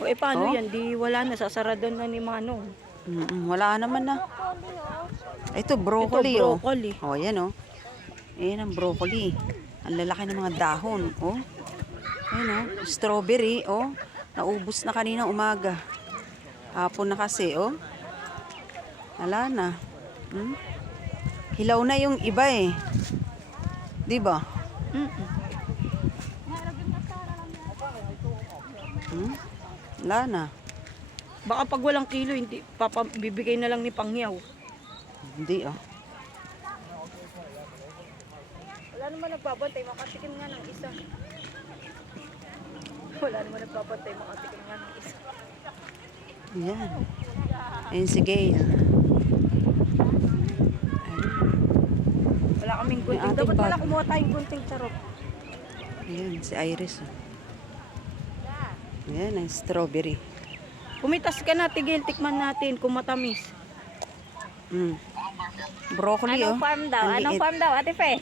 O paano Oh. yan? Di wala na, sasaradan na ni Manong. Wala naman na. Ito, Ito, broccoli, broccoli. Oh, yan, oh. Ayan ang broccoli. Ang lalaki ng mga dahon, oh. Ayan, oh. Strawberry, oh. Naubos na kanina umaga. Hapon na kasi, oh. Wala na. Hilaw na yung iba, eh. Di ba? Wala na. Baka pag walang kilo, hindi, bibigay na lang ni Pangyaw. Hindi, oh. Wala naman nagbabantay, makatikim nga ng isa. Wala naman nagbabantay, makatikim nga ng isa. Ayan. Ayan si Gail. Wala kaming Yung gunting. ating Dapat pala bag. kumuha tayong gunting charot. Ayan, si Iris, oh. Ayan, ang strawberry. Pumitas ka na, tigil, tikman natin kung matamis. Broccoli, oh. Anong farm daw? Ang Anong liit. farm daw, Ate Fe?